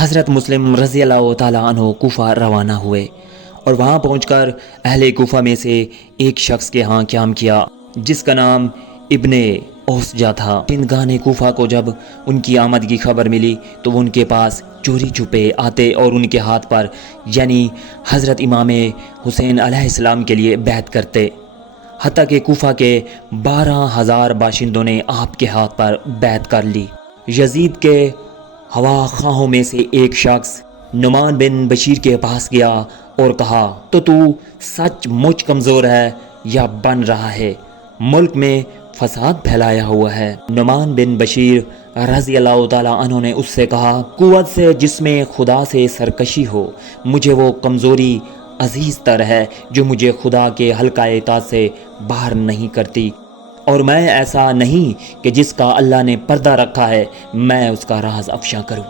हज़रत मुस्लिम रज़ी अल्लाह ताला अन्हु कूफ़ा रवाना हुए और वहाँ पहुंचकर अहले कूफ़ा में से एक शख्स के यहाँ क़याम किया जिसका नाम इब्ने ओसजा था। बाशिंदगान ने कूफ़ा को जब उनकी आमद की खबर मिली तो वो उनके पास चोरी छुपे आते और उनके हाथ पर यानी हज़रत इमाम हुसैन अलैहिस्सलाम के लिए बैत करते। हत्ता कि कूफ़ा के 12,000 बाशिंदों ने आपके हाथ पर बैत कर ली। यजीद के हवा खाहों में से एक शख्स नुमान बिन बशीर के पास गया और कहा, तो तू सचमुच कमज़ोर है या बन रहा है? मुल्क में फसाद फैलाया हुआ है। नुमान बिन बशीर रज़ी अल्लाह ताला अन्हु ने उससे कहा, कुव्वत से जिसमें खुदा से सरकशी हो, मुझे वो कमज़ोरी अजीज़ तर है जो मुझे खुदा के हल्का इताअत से बाहर नहीं करती, और मैं ऐसा नहीं कि जिसका अल्लाह ने पर्दा रखा है मैं उसका राज अफ़शा करूँ।